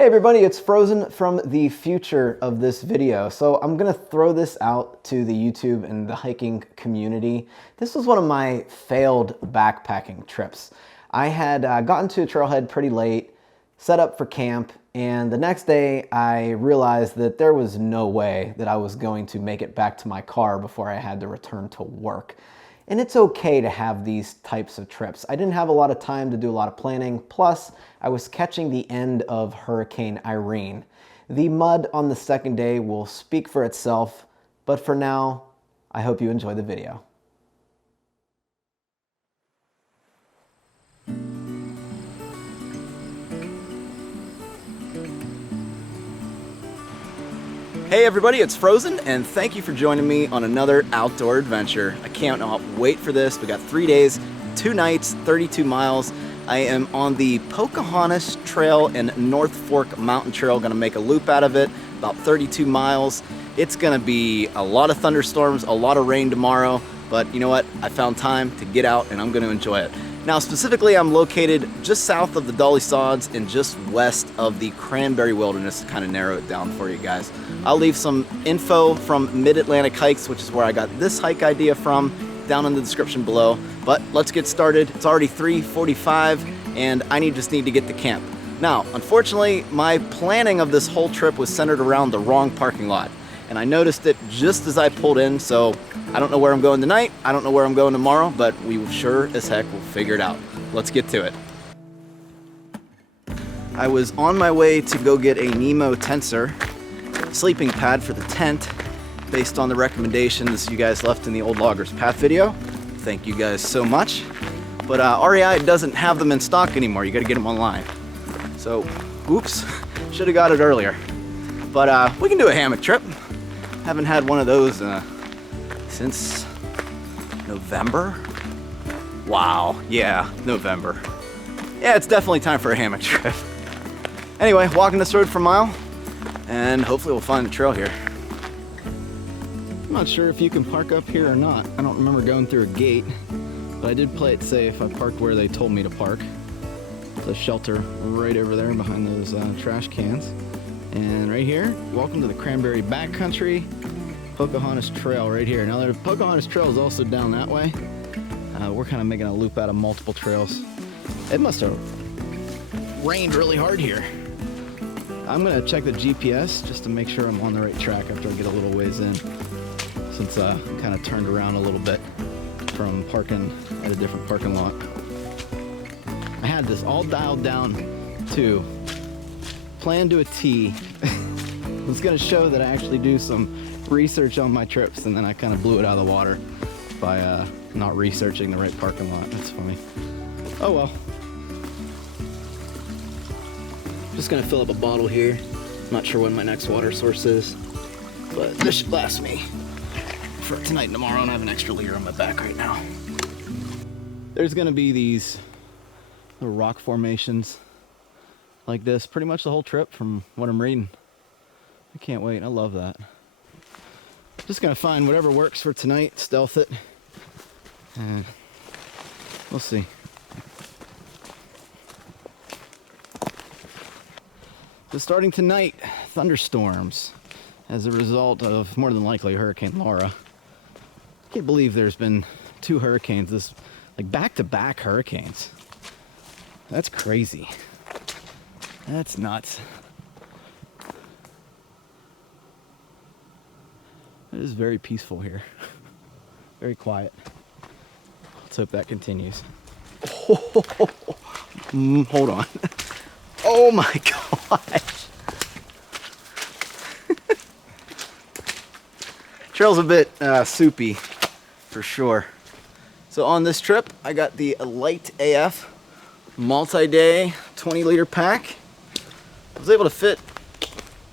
Hey everybody, it's Frozen from the future of this video. So I'm gonna throw this out to the YouTube and the hiking community. This was one of my failed backpacking trips. I had gotten to a trailhead pretty late, set up for camp, and the next day I realized that there was no way that I was going to make it back to my car before I had to return to work. And it's okay to have these types of trips. I didn't have a lot of time to do a lot of planning, plus I was catching the end of Hurricane Irene. The mud on the second day will speak for itself, but for now, I hope you enjoy the video. Hey everybody, it's Frozen, and thank you for joining me on another outdoor adventure. I cannot wait for this. We got 3 days, 2 nights, 32 miles. I am on the Pocahontas Trail and North Fork Mountain Trail. Gonna make a loop out of it, about 32 miles. It's gonna be a lot of thunderstorms, a lot of rain tomorrow, but you know what? I found time to get out and I'm gonna enjoy it. Now specifically, I'm located just south of the Dolly Sods and just west of the Cranberry Wilderness to kind of narrow it down for you guys. I'll leave some info from Mid-Atlantic Hikes, which is where I got this hike idea from, down in the description below. But let's get started. It's already 3:45 and I just need to get to camp. Now, unfortunately, my planning of this whole trip was centered around the wrong parking lot. And I noticed it just as I pulled in, so I don't know where I'm going tonight, I don't know where I'm going tomorrow, but we sure as heck will figure it out. Let's get to it. I was on my way to go get a Nemo tensor sleeping pad for the tent based on the recommendations you guys left in the Old Loggers Path video. Thank you guys so much. But REI doesn't have them in stock anymore. You gotta get them online. So, oops, should have got it earlier. But we can do a hammock trip. Haven't had one of those since November. Wow, yeah, November. Yeah, it's definitely time for a hammock trip. Anyway, walking this road for a mile, and hopefully we'll find the trail here. I'm not sure if you can park up here or not. I don't remember going through a gate, but I did play it safe. I parked where they told me to park. There's a shelter right over there behind those trash cans. And right here, welcome to the Cranberry Backcountry Pocahontas Trail right here. Now the Pocahontas Trail is also down that way. We're kind of making a loop out of multiple trails. It must have rained really hard here. I'm gonna check the GPS just to make sure I'm on the right track after I get a little ways in, since I'm kind of turned around a little bit from parking at a different parking lot. I had this all dialed down to plan to a T. I was gonna show that I actually do some research on my trips, and then I kind of blew it out of the water by not researching the right parking lot. That's funny. Oh well. Just gonna fill up a bottle here. Not sure when my next water source is, but this should last me for tonight and tomorrow, and I have an extra liter on my back right now. There's gonna be these little rock formations like this pretty much the whole trip from what I'm reading. I can't wait. I love that. Just gonna find whatever works for tonight, stealth it, and we'll see. So starting tonight, thunderstorms as a result of more than likely Hurricane Laura. I can't believe there's been 2 hurricanes, this like back-to-back hurricanes. That's crazy. That's nuts. It is very peaceful here. Very quiet. Let's hope that continues. Hold on. Oh my gosh. Trail's a bit soupy for sure. So on this trip, I got the Light AF multi-day 20-liter pack. I was able to fit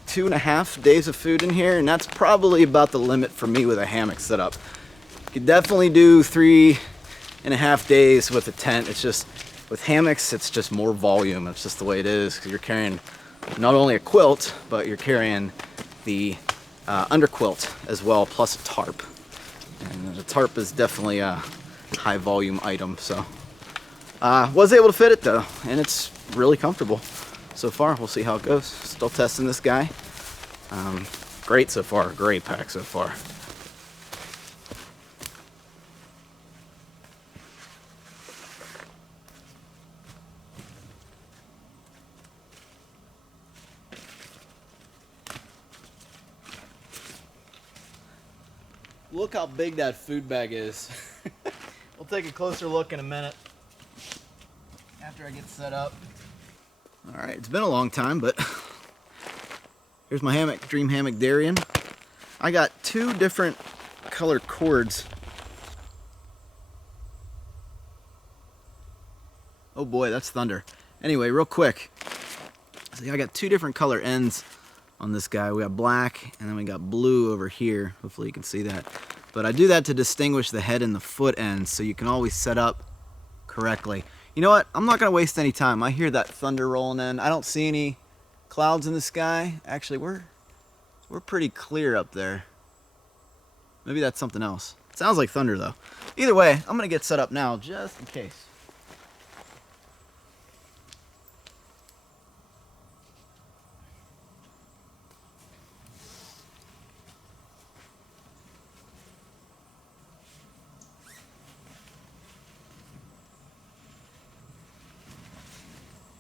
2.5 days of food in here, and that's probably about the limit for me with a hammock setup. You could definitely do 3.5 days with a tent. It's just, with hammocks, it's just more volume. It's just the way it is, because you're carrying not only a quilt, but you're carrying the underquilt as well, plus a tarp. And the tarp is definitely a high volume item, so. Was able to fit it though, and it's really comfortable. so far. We'll see how it goes. Still testing this guy. Great so far, great pack so far. Look how big that food bag is. We'll take a closer look in a minute after I get set up. All right, it's been a long time, but here's my hammock, Dream Hammock Darien. I got 2 different color cords. Oh boy, that's thunder. Anyway, real quick. See, I got 2 different color ends on this guy. We got black and then we got blue over here. Hopefully you can see that. But I do that to distinguish the head and the foot ends so you can always set up correctly. You know what? I'm not gonna waste any time. I hear that thunder rolling in. I don't see any clouds in the sky. Actually, we're pretty clear up there. Maybe that's something else. It sounds like thunder though. Either way, I'm gonna get set up now just in case.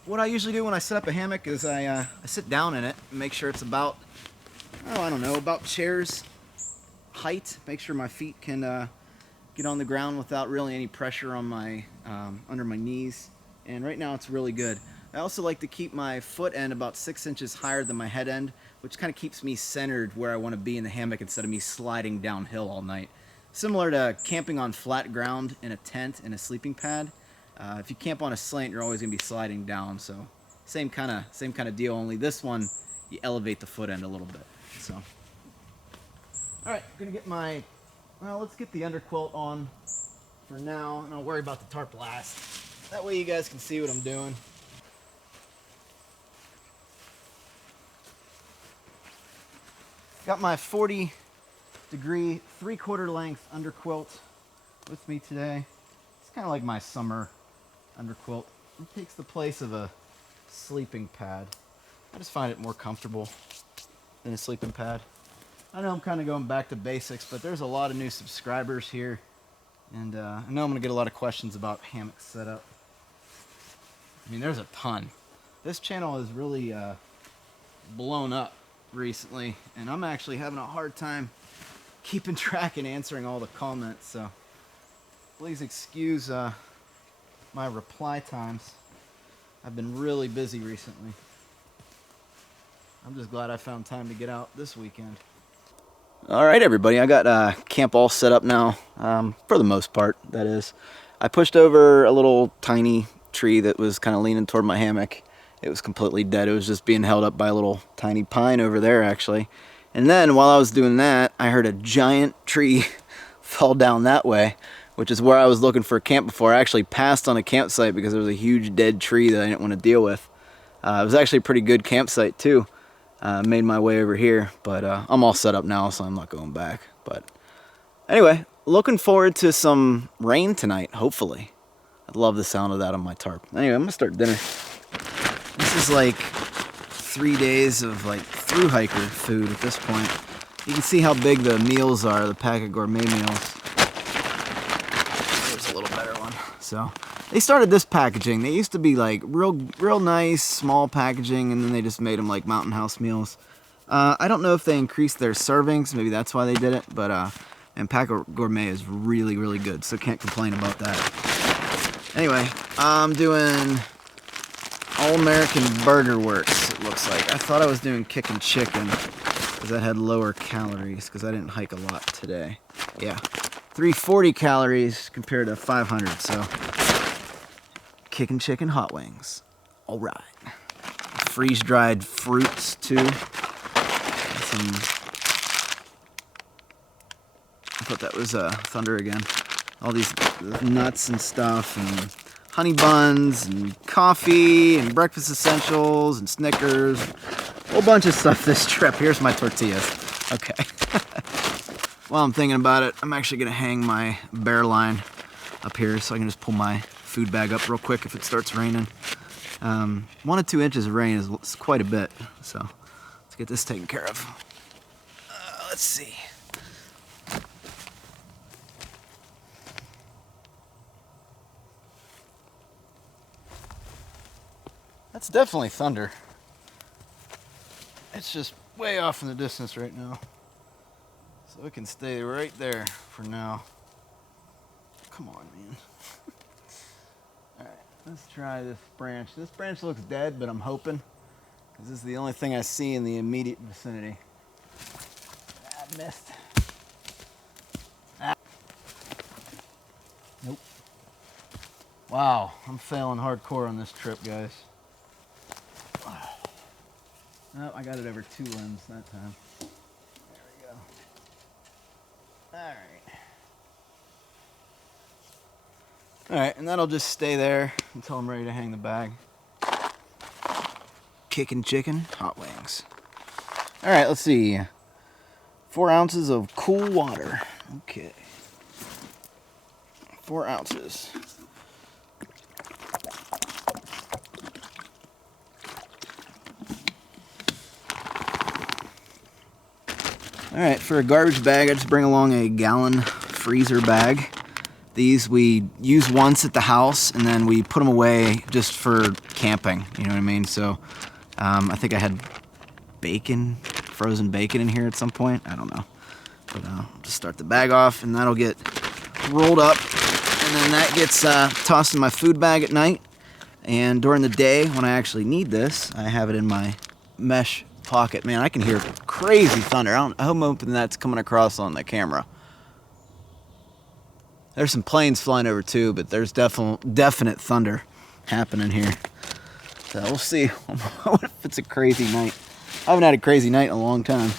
What I usually do when I set up a hammock is I sit down in it and make sure it's about, oh, I don't know, about chair's height. Make sure my feet can get on the ground without really any pressure on my under my knees. And right now it's really good. I also like to keep my foot end about 6 inches higher than my head end, which kind of keeps me centered where I want to be in the hammock instead of me sliding downhill all night. Similar to camping on flat ground in a tent in a sleeping pad. If you camp on a slant, you're always going to be sliding down. So same kind of deal. Only this one, you elevate the foot end a little bit. So, all right, gonna get my. Well, let's get the underquilt on for now, and I'll worry about the tarp last. That way, you guys can see what I'm doing. Got my 40-degree, 3/4 length underquilt with me today. It's kind of like my summer underquilt. It takes the place of a sleeping pad. I just find it more comfortable than a sleeping pad. I know I'm kind of going back to basics, but there's a lot of new subscribers here, and I know I'm going to get a lot of questions about hammock setup. I mean, there's a ton. This channel has really blown up recently, and I'm actually having a hard time keeping track and answering all the comments, so please excuse my reply times. I've been really busy recently. I'm just glad I found time to get out this weekend. All right, everybody, I got camp all set up now, for the most part, that is. I pushed over a little tiny tree that was kind of leaning toward my hammock. It was completely dead. It was just being held up by a little tiny pine over there, actually. And then while I was doing that, I heard a giant tree fall down that way, which is where I was looking for a camp before. I actually passed on a campsite because there was a huge dead tree that I didn't want to deal with. It was actually a pretty good campsite too. Made my way over here, but I'm all set up now, so I'm not going back. But anyway, looking forward to some rain tonight, hopefully. I love the sound of that on my tarp. Anyway, I'm gonna start dinner. This is like 3 days of like through hiker food at this point. You can see how big the meals are, the pack of gourmet meals. There's a little better one. So they started this packaging. They used to be like real nice small packaging, and then they just made them like Mountain House meals. I don't know if they increased their servings. Maybe that's why they did it. But and pack of gourmet is really good, so can't complain about that. Anyway, I'm doing All American Burger Works. It looks like. I thought I was doing Kickin' Chicken because that had lower calories because I didn't hike a lot today. Yeah, 340 calories compared to 500. So. Kickin' Chicken hot wings. All right. Freeze-dried fruits too. Some. I thought that was thunder again. All these nuts and stuff, and honey buns, and coffee, and breakfast essentials, and Snickers. A whole bunch of stuff this trip. Here's my tortillas. Okay. While I'm thinking about it, I'm actually gonna hang my bear line up here so I can just pull my food bag up real quick if it starts raining. 1 to 2 inches of rain is quite a bit, so let's get this taken care of. Let's see. That's definitely thunder. It's just way off in the distance right now. So it can stay right there for now. Come on, man. Alright, let's try this branch. This branch looks dead, but I'm hoping, because this is the only thing I see in the immediate vicinity. I missed. Nope. Wow, I'm failing hardcore on this trip, guys. Oh, I got it over 2 limbs that time. There we go. Alright, and that'll just stay there until I'm ready to hang the bag. Kickin' chicken, hot wings. Alright, let's see. 4 ounces of cool water. Okay. 4 ounces. Alright, for a garbage bag, I just bring along a gallon freezer bag. These we use once at the house, and then we put them away just for camping, you know what I mean? So, I think I had bacon, frozen bacon in here at some point. I don't know. But I'll just start the bag off, and that'll get rolled up, and then that gets tossed in my food bag at night. And during the day, when I actually need this, I have it in my mesh pocket. Man, I can hear crazy thunder. I'm hoping that's coming across on the camera. There's some planes flying over too, but there's definite thunder happening here. So we'll see. What if it's a crazy night? I haven't had a crazy night in a long time.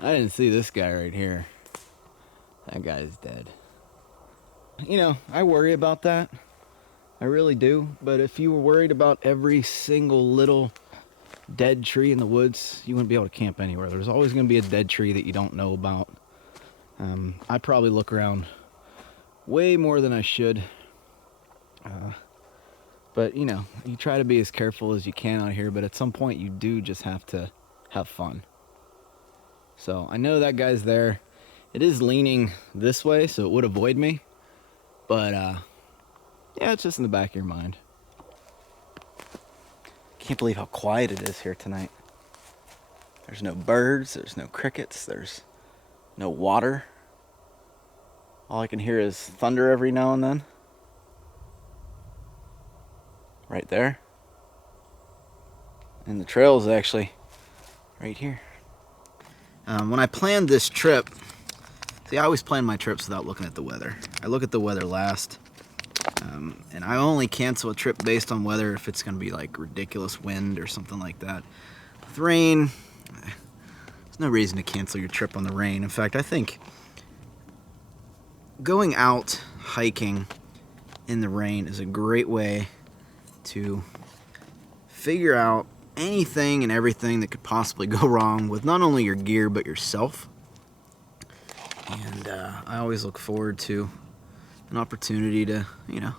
I didn't see this guy right here. That guy's dead. You know, I worry about that. I really do. But if you were worried about every single little dead tree in the woods, you wouldn't be able to camp anywhere. There's always going to be a dead tree that you don't know about. I probably look around way more than I should. But, you know, you try to be as careful as you can out here, but at some point you do just have to have fun. So I know that guy's there. It is leaning this way, so it would avoid me. But, yeah, it's just in the back of your mind. Can't believe how quiet it is here tonight. There's no birds, there's no crickets, there's no water. All I can hear is thunder every now and then. Right there. And the trail is actually right here. When I planned this trip, see, I always plan my trips without looking at the weather. I look at the weather last. And I only cancel a trip based on weather if it's going to be like ridiculous wind or something like that. With rain, there's no reason to cancel your trip on the rain. In fact, I think going out hiking in the rain is a great way to figure out anything and everything that could possibly go wrong with not only your gear but yourself. And I always look forward to an opportunity to, you know,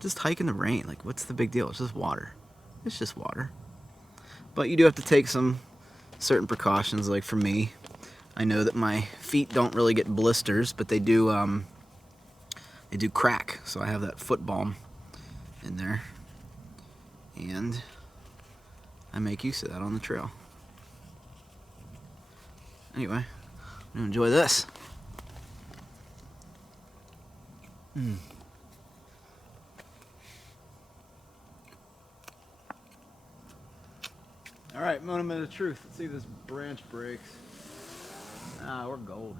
just hike in the rain. Like, what's the big deal? It's just water. It's just water. But you do have to take some certain precautions. Like for me, I know that my feet don't really get blisters, but they do crack. So I have that foot balm in there, and I make use of that on the trail. Anyway, I'm gonna enjoy this. All right, moment of truth. Let's see if this branch breaks. Ah, we're golden.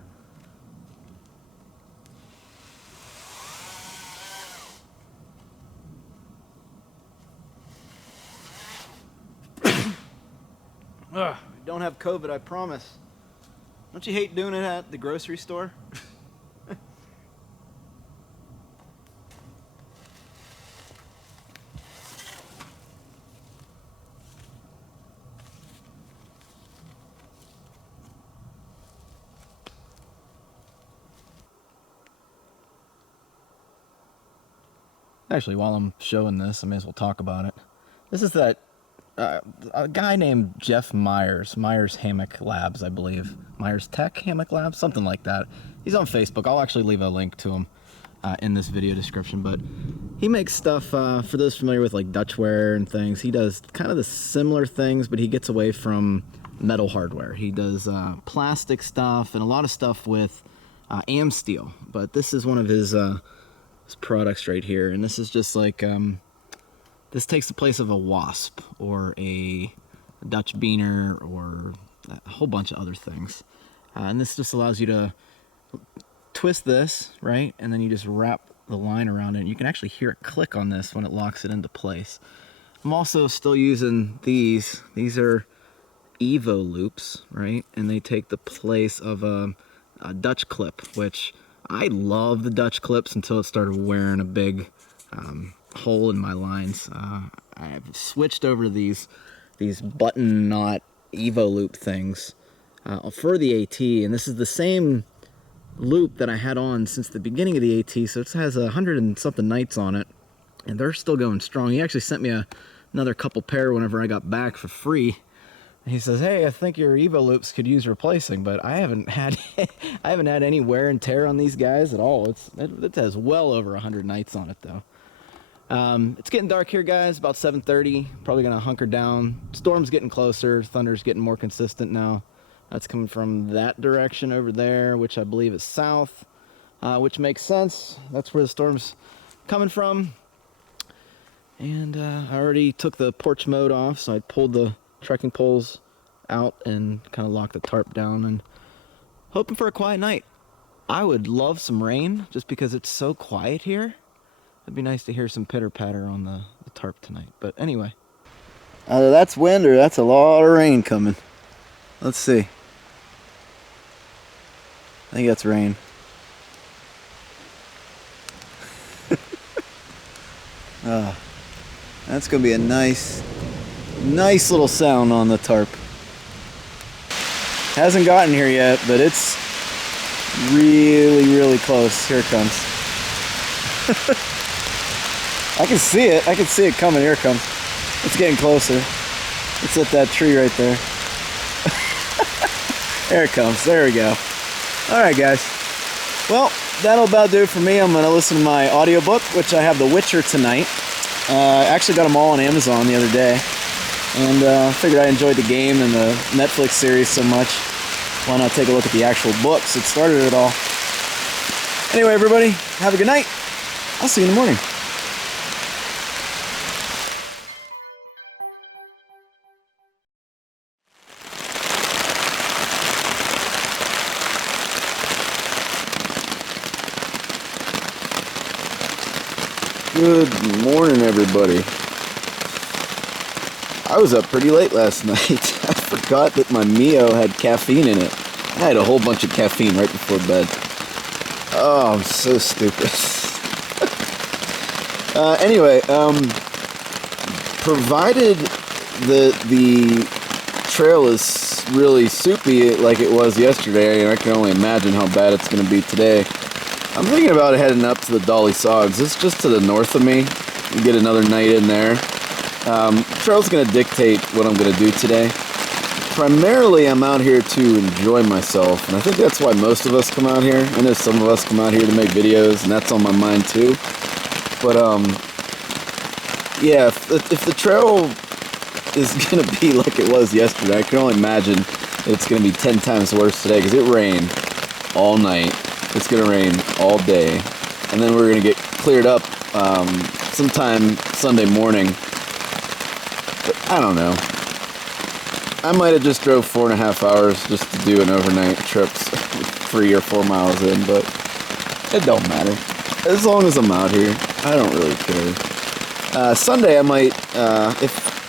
Ugh, don't have COVID, I promise. Don't you hate doing it at the grocery store? Actually, while I'm showing this, I may as well talk about it. This is that a guy named Jeff Myers, Myers Hammock Labs, I believe. Myers Tech Hammock Labs, something like that. He's on Facebook. I'll actually leave a link to him in this video description, but he makes stuff for those familiar with like Dutchware and things. He does kind of the similar things, but he gets away from metal hardware. He does plastic stuff and a lot of stuff with am steel, but this is one of his products right here, and this is just like this takes the place of a wasp or a Dutch beaner or a whole bunch of other things. And this just allows you to twist this, right? And then you just wrap the line around it. And you can actually hear it click on this when it locks it into place. I'm also still using these. These are Evo loops, right? And they take the place of a Dutch clip, which I love the Dutch clips until it started wearing a big hole in my lines. I've switched over to these button knot Evo loop things for the AT, and this is the same loop that I had on since the beginning of the AT, so it has 100 and something nights on it, and they're still going strong. He actually sent me another couple pair whenever I got back for free. He says, "Hey, I think your Evo loops could use replacing," but I haven't had any wear and tear on these guys at all. It has well over 100 nights on it though. It's getting dark here, guys. About 7:30. Probably gonna hunker down. Storm's getting closer. Thunder's getting more consistent now. That's coming from that direction over there, which I believe is south, which makes sense. That's where the storm's coming from. And I already took the porch mode off, so I pulled the trekking poles out and kind of locked the tarp down, and hoping for a quiet night. I would love some rain just because it's so quiet here. It'd be nice to hear some pitter patter on the tarp tonight. But anyway, either that's wind or that's a lot of rain coming. Let's see. I think that's rain. That's gonna be a nice little sound on the tarp. Hasn't gotten here yet, but it's really close. Here it comes. I can see it. I can see it coming. Here it comes. It's getting closer. It's at that tree right there. There it comes. There we go. Alright, guys. Well, that'll about do it for me. I'm going to listen to my audiobook, which I have The Witcher tonight. I actually got them all on Amazon the other day. And figured I enjoyed the game and the Netflix series so much. Why not take a look at the actual books that started it all? Anyway, everybody, have a good night. I'll see you in the morning. Good morning, everybody. I was up pretty late last night. I forgot that my Mio had caffeine in it. I had a whole bunch of caffeine right before bed. Oh, I'm so stupid. Anyway, provided the trail is really soupy like it was yesterday, and I can only imagine how bad it's going to be today, I'm thinking about heading up to the Dolly Sods. It's just to the north of me. You get another night in there. Trail's going to dictate what I'm going to do today. Primarily, I'm out here to enjoy myself, and I think that's why most of us come out here. I know some of us come out here to make videos, and that's on my mind too. But, yeah, if the trail is going to be like it was yesterday, I can only imagine it's going to be 10 times worse today, because it rained all night. It's going to rain all day, and then we're going to get cleared up sometime Sunday morning. But I don't know. I might have just drove 4.5 hours just to do an overnight trip 3 or 4 miles in, but it don't matter. As long as I'm out here, I don't really care. Sunday I might,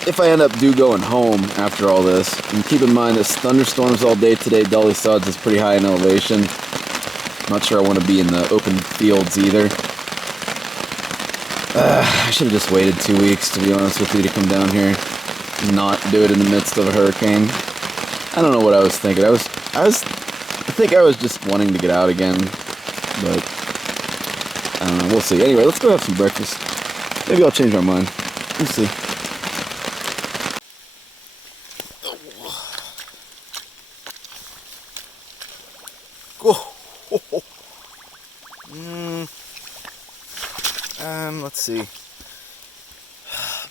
if I end up going home after all this, and keep in mind it's thunderstorms all day today. Dolly Sods is pretty high in elevation. Not sure I want to be in the open fields either. I should have just waited 2 weeks, to be honest with you, to come down here and not do it in the midst of a hurricane. I don't know what I was thinking. I think I was just wanting to get out again, but I don't know. We'll see. Anyway, let's go have some breakfast. Maybe I'll change my mind. We'll see. Let's see. Oh,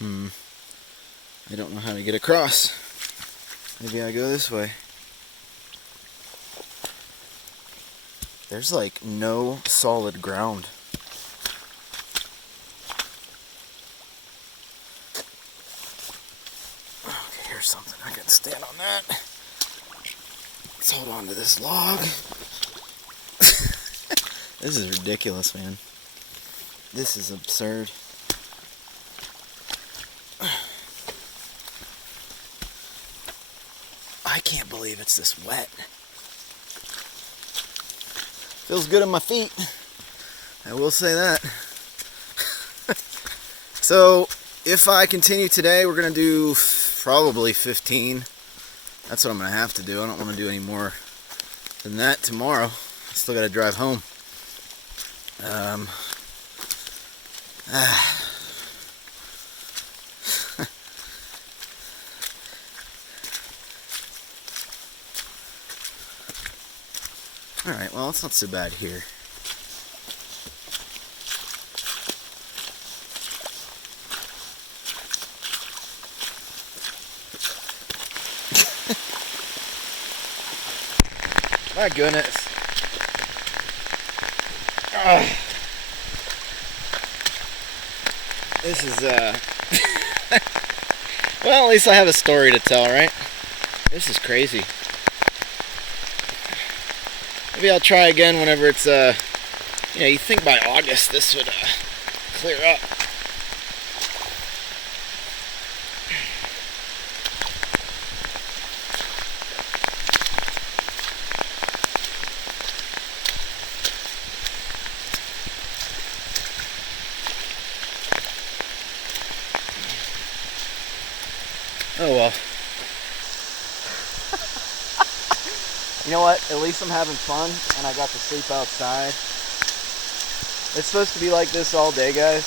man. I don't know how to get across. Maybe I go this way. There's like no solid ground. Okay, here's something. I can stand on that. Let's hold on to this log. This is ridiculous, man. This is absurd. I can't believe it's this wet. Feels good on my feet. I will say that. So, if I continue today, we're going to do probably 15. That's what I'm going to have to do. I don't want to do any more than that tomorrow. I still got to drive home. Alright, well, it's not so bad here. My goodness. This is, well, at least I have a story to tell, right? This is crazy. Maybe I'll try again whenever it's, you think by August this would, clear up. Oh well. You know what? At least I'm having fun and I got to sleep outside. It's supposed to be like this all day, guys.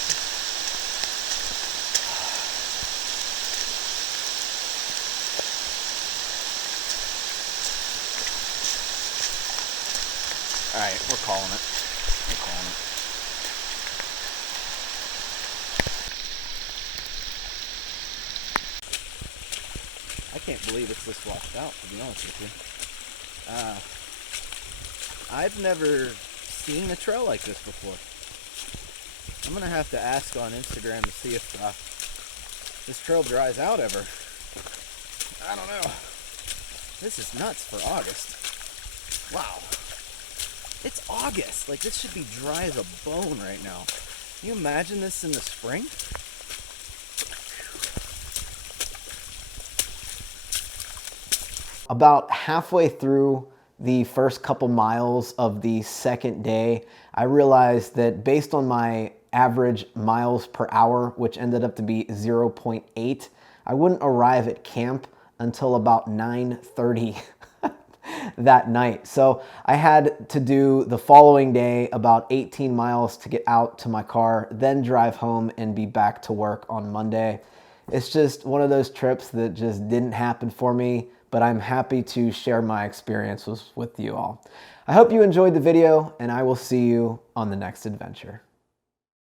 Alright, we're calling it. We're calling it. I can't believe it's this washed out, to be honest with you. I've never seen a trail like this before. I'm gonna have to ask on Instagram to see if this trail dries out ever. I don't know. This is nuts for August. Wow. It's August. Like, this should be dry as a bone right now. Can you imagine this in the spring? About halfway through the first couple miles of the second day, I realized that based on my average miles per hour, which ended up to be 0.8, I wouldn't arrive at camp until about 9:30 that night. So I had to do the following day about 18 miles to get out to my car, then drive home and be back to work on Monday. It's just one of those trips that just didn't happen for me, but I'm happy to share my experiences with you all. I hope you enjoyed the video, and I will see you on the next adventure.